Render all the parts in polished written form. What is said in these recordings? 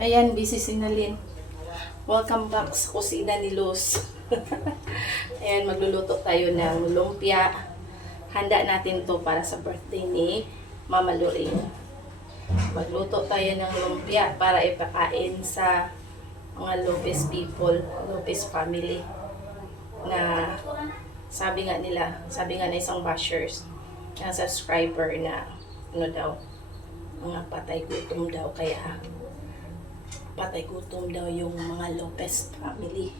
Ayan, busy si Nalin. Welcome back sa kusina ni Luz. Ayan, magluluto tayo ng lumpia. Handa natin to para sa birthday ni Mama Loring. Magluto tayo ng lumpia para ipakain sa mga Lopez people, Lopez family. Na sabi nga na isang bashers, na subscriber na ano daw, mga patay gutom daw, kaya patay gutom daw yung mga Lopez family.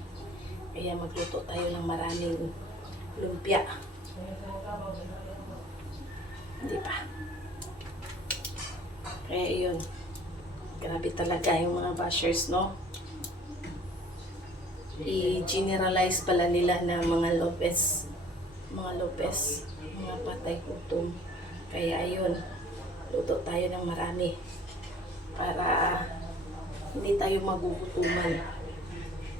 Kaya magluto tayo ng maraming lumpia. Hindi pa. Kaya yun. Grabe talaga yung mga bashers, no? I-generalize pala nila na mga Lopez. Mga patay gutom. Kaya yun. Luto tayo ng marami. Para hindi tayo magugutuman.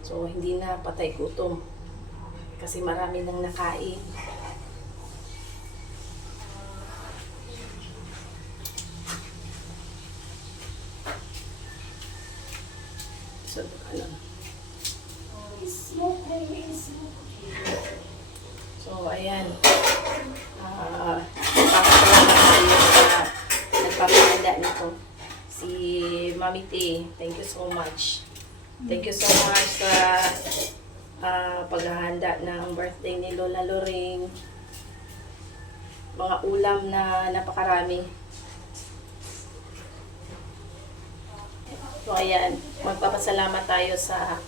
So, hindi na patay gutom. Kasi marami nang nakain. So, ano. So, ayan. Papasalamat tayo sa nagpapahanda nito. Si Mami T, thank you so much. Thank you so much sa paghahanda ng birthday ni Lola Loring. Mga ulam na napakarami. So ayan, magpapasalamat tayo sa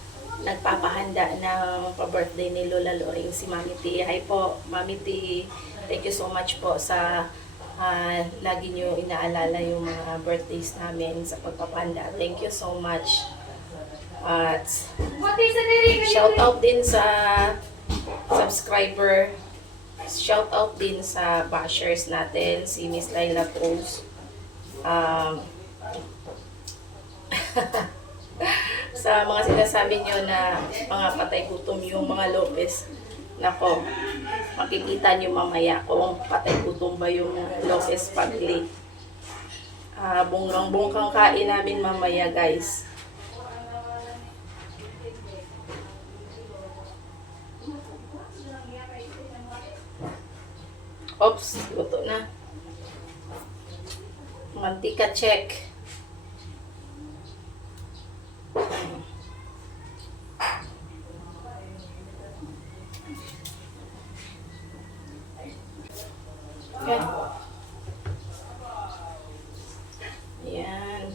nagpapahanda ng pa-birthday ni Lola Loring, si Mami T. Hi po, Mami T. Thank you so much po sa lagi nyo inaalala yung mga birthdays namin sa pagpapahanda. Thank you so much. At shout out din sa subscriber. Shout out din sa bashers natin, si Miss Laila Cruz. Sa mga sinasabi nyo na mga patay gutom yung mga Lopez. Nako, makikita nyo mamaya kung patay gutom ba yung Lopez family. Bungkang kain namin mamaya, guys. Oops, luto na. Mantika check. Okay. Ayan.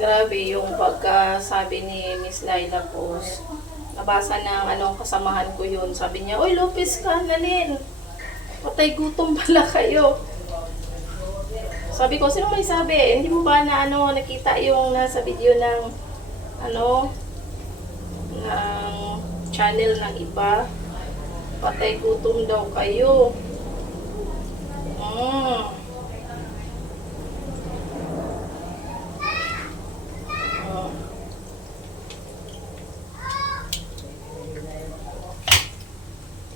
Grabe yung pagkasabi ni Miss Laila Post. Nabasa ng anong kasamahan ko yun. Sabi niya, "Oy, Lopez ka, Nalin. Patay gutom pala kayo." Sabi ko, sino may sabi? Hindi mo ba na nakita yung nasa video ng ng channel ng iba? Patay gutom daw kayo.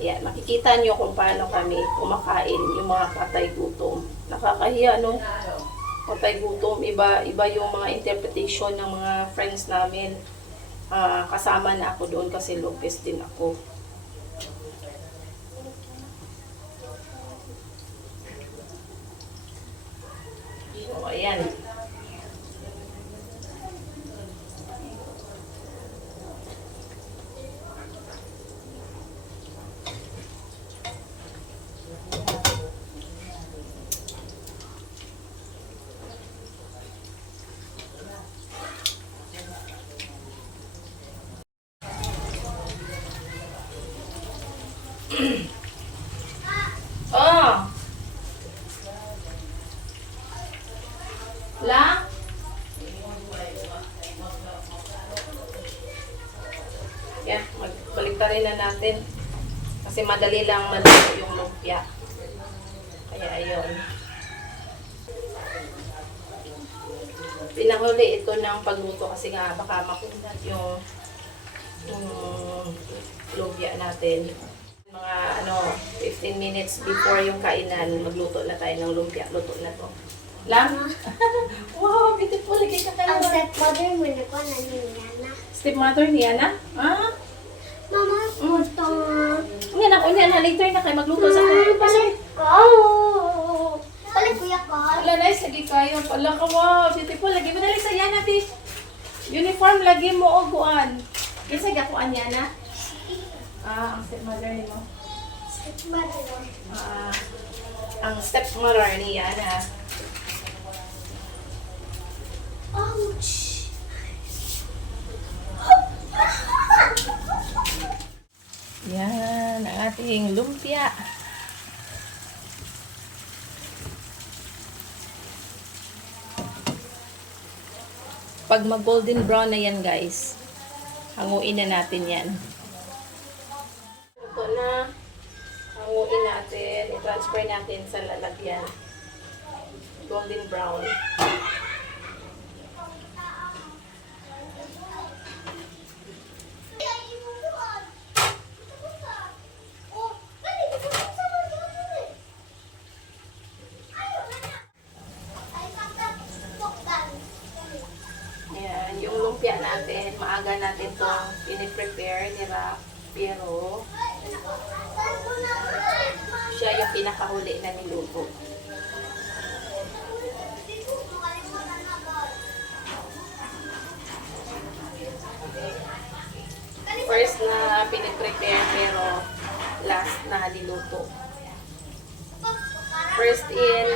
Yeah, makikita nyo kung paano kami kumakain yung mga patay gutom. Nakakahiya, no? Patay gutom, iba yung mga interpretation ng mga friends namin. Kasama na ako doon kasi Lopez din ako. So, ayan. Oh. La? Yan, magbalik na rin na natin. Kasi madali lang maluto yung lumpia. pinahuli ito ng pagluto kasi nga baka makunat yung lumpia natin. Mga 15 minutes before yung kainan, magluto na tayo ng lumpia. Luto na to. Lang? Wow, beautiful. Lagi ka kayo. Ang stepmother mo na ko na ni Yana. Stepmother ni Ana? Ah? Mama, gusto. Unya na. Later na kayo magluto sa akin. Balik ko. Balik kuya ko. Wala, nice. Lagi kayo. Pala ka, wow. Beautiful. Lagi mo dali sa Yana, ti. Uniform, lagi mo o guan. Kasi gakuan Yana. Ah, ang stepmother ni mo. Stepmother. Ah, ang stepmother ni Yana. Ouch. Yan, ang ating lumpia. Pag mag-golden brown na yan, guys, hanguin na natin yan. Ito na. Hanguin natin. I-transfer natin sa lalagyan. Golden brown. Ayan, yung lumpia natin, maaga natin itong piniprepare ni Rap, pero siya yung pinakahuli na niluto. First na piniprepare, pero last na niluto. First in,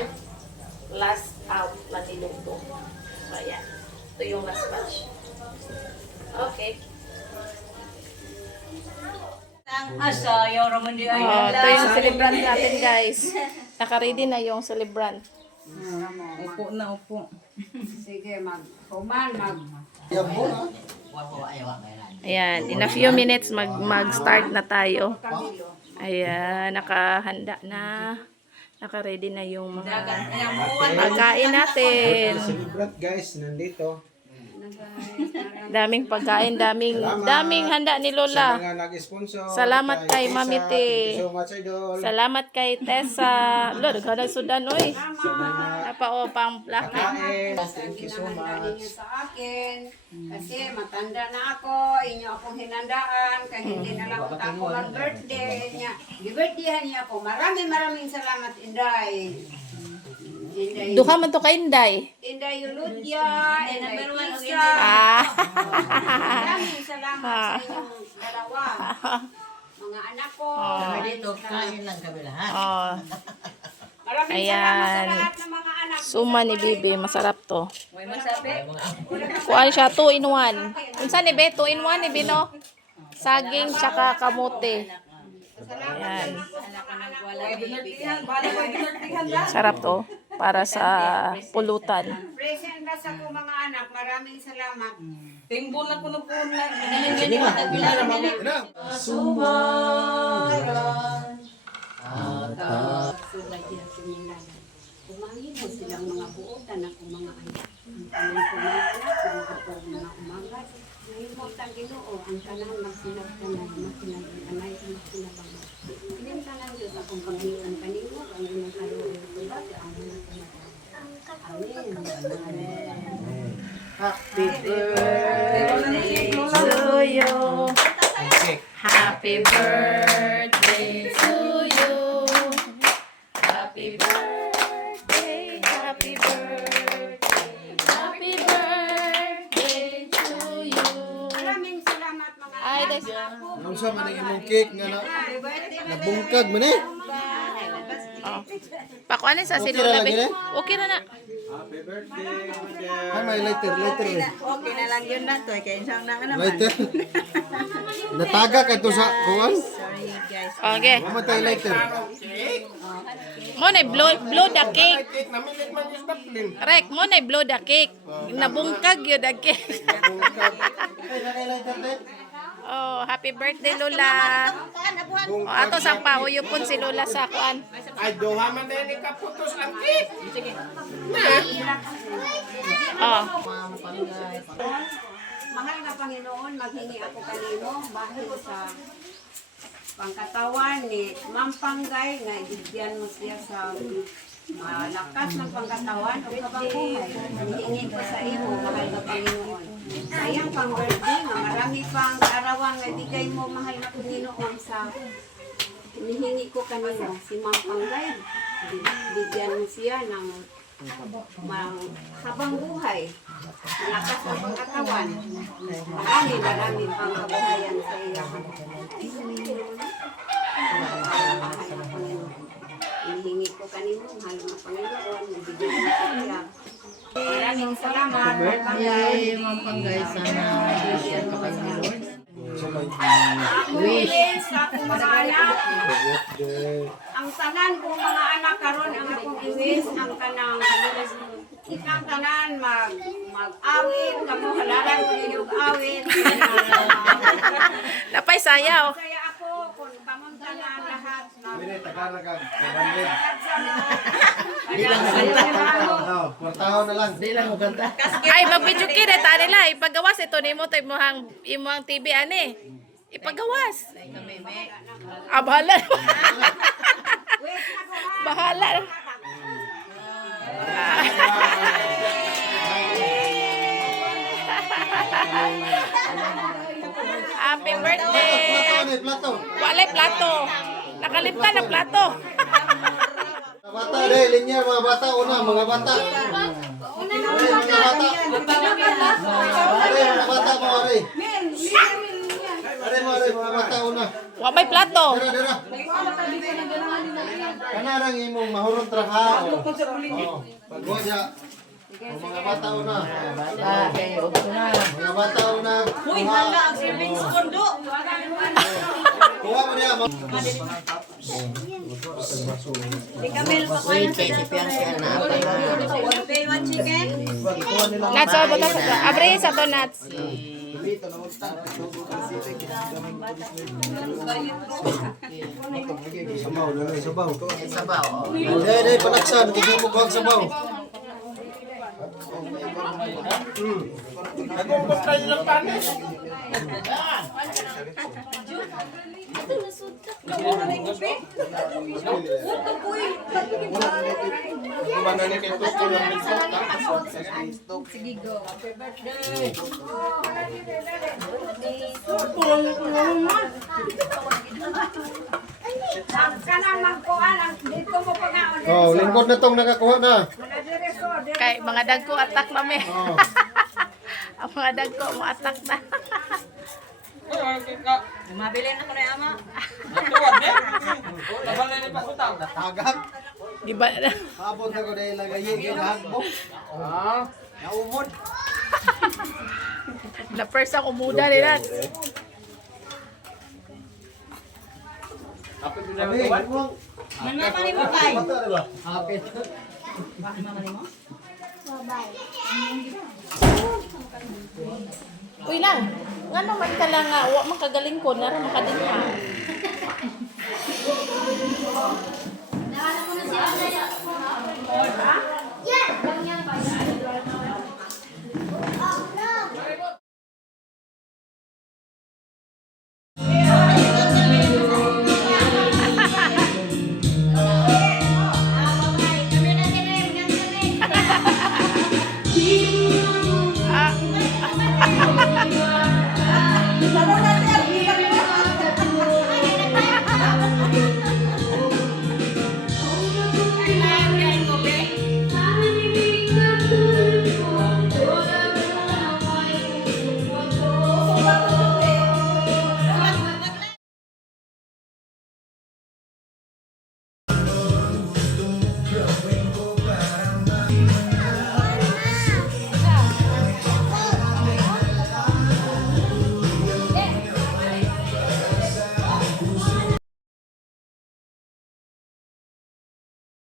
last out na niluto. So, ayan. Ito yung last batch. Okay. Ito yung celebrant natin, guys. Naka-ready na yung celebrant. Upo na, upo. Sige, mag-human, Ayan, in a few minutes mag-start na tayo. Ayan, nakahanda na. Naka-ready na yung mga pagkain natin. Celebrant guys, nandito. Daming pagkain, daming handa ni Sa Lola. mga nag-sponsor. Salamat kay Tessa, Mami T. Thank you so much, Idol. Salamat kay Tessa. Lord, kada sudan, oy. Sa mga Apa o pang laki. pagkain. Thank you so Hinandaan much. niyo sa akin. Kasi matanda na ako, inyo akong hinandaan. Kaya hindi na lang ako ang birthday niya. Gi-birthdayan niya ako. Maraming salamat, Inday. Inday. Duha man to kay Inday. Inday Yuludya, Inday Tisa. Ah. Maraming salamat sa inyong dalawa. Mga anak ko. Dito, kain lang kami lahat. Oh, Maraming Ayan. salamat sa lahat ng mga anak. suma ni Bibi, masarap to. May masabi? Kuan siya 2 in 1. Unsa ni Be 2 in 1 ni Bino? Saging tsaka kamote. Ayan. Sarap to para sa pulutan. Present ka sa ko mga anak. Maraming salamat. Tingbo na ko na po na. Kumangin mo silang mga buotan ako mga anak. Ang tanong ko mga anak, mga ako mga umagat. Ngayon mo ang Ginoo, ang tanang magsinagtanay, magsinagtanay, magsinabangay. Ilim tanang Diyos akong Panginoon kanino, ang inyong karoon ng tulat, ang mga tumatay. Amen. Amen. Happy birthday to you. Happy birthday to you. Happy birthday, happy birthday, happy birthday to you. Maraming salamat mga Ay, anak. des- Ang sa man imong cake nga na Happy birthday. nabungkag man eh. Oh. Pakuanin sa Okay silula, na lang Be. yun eh? Okay na na. Happy birthday, Miguel. Ay, may lighter eh. Okay na lang yun na to. Kaya isang na naman. Lighter. Nataga ka to sa kuwan. Sorry guys. Okay. Mamatay lighter. Mo na blow the cake. Cake namin lit man yung taplin. Rek, mo na blow the cake. Nabungkag yun the cake. Nabungkag. Ay, nakay lighter din. Oh, happy birthday Lola. Oh, ato sang pauyo pun si Lola sa kuan. Ay, duha man din ikaputos ang cake. Oh. Mahal na Panginoon, maghingi ako kanino bahil sa pangkatawan ni Ma'am Panggay nga ibigyan mo siya sa malakas ng pangkatawan o kabangbuhay. Hihingi ko sa iyo, mahal na Panginoon. Sayang pang birthday nga marami pang arawan nga ibigay mo, mahal na Panginoon, sa hinihingi ko kanino si Ma'am Panggay. Bigyan mo siya ng habang buhay, malakas ang pangkatawan. Marami pang kabuhayan sa iya. Hinihingi ko kanino, mahal na Panginoon, nabigyan mo siya. Maraming salamat, Ma'am Panggay. sana bigyan ka pa ni Lord. Wish sa akong mga anak. Ang tanan kong mga anak karon ang akong iwis ang kanang ikang tanan mag-awit kamo halaran ko yung awit. Napay sayaw. Kaya ako kung kamong tanan lahat na Tagaragag. bilang Kwartaho na lang. Di lang mo kanta. Ay, mag-video kid ta nila ipagawas ito nimo tay imong TV ani. Ipagawas. Ah, bahala. Bahala. Happy birthday. Plato. Walay plato. Nakalimtan ang plato. Mga bata, dahil linya, mga bata, mga bata. Mga bata. Mga bata, mga rin. Mga bata, una. Wa may plato. Dira. Kanarang imong mahurong traha. Pagwa siya. Mga bata, una. Mga bata, una. Uy, hala, ang savings kondo. Kuha mo niya. Wait, kay si Piansia na apa na. Nuts, oh, butas. Abre sa to nuts. Sabaw, dali, sabaw. Sabaw. Dali, panaksan. Hindi mo kuhang sabaw. Nagungkot tayo ng panis. kanang magkuan ang dito mo pangaon. Oh, lingkod na tong nakakuha na. Kay mga dagko atak na me. Ang mga dagko mo atak na. Mabili na ko na ama. Tagak. Di ba? Abot na ko dahil lagayin yung hagbok. Naumod. Na first ako muda nila. Sabi, huwag. Manamani mo kay. Hapit. Uy lang. Ngano man ka lang nga wa man kagaling ko nara makadinha.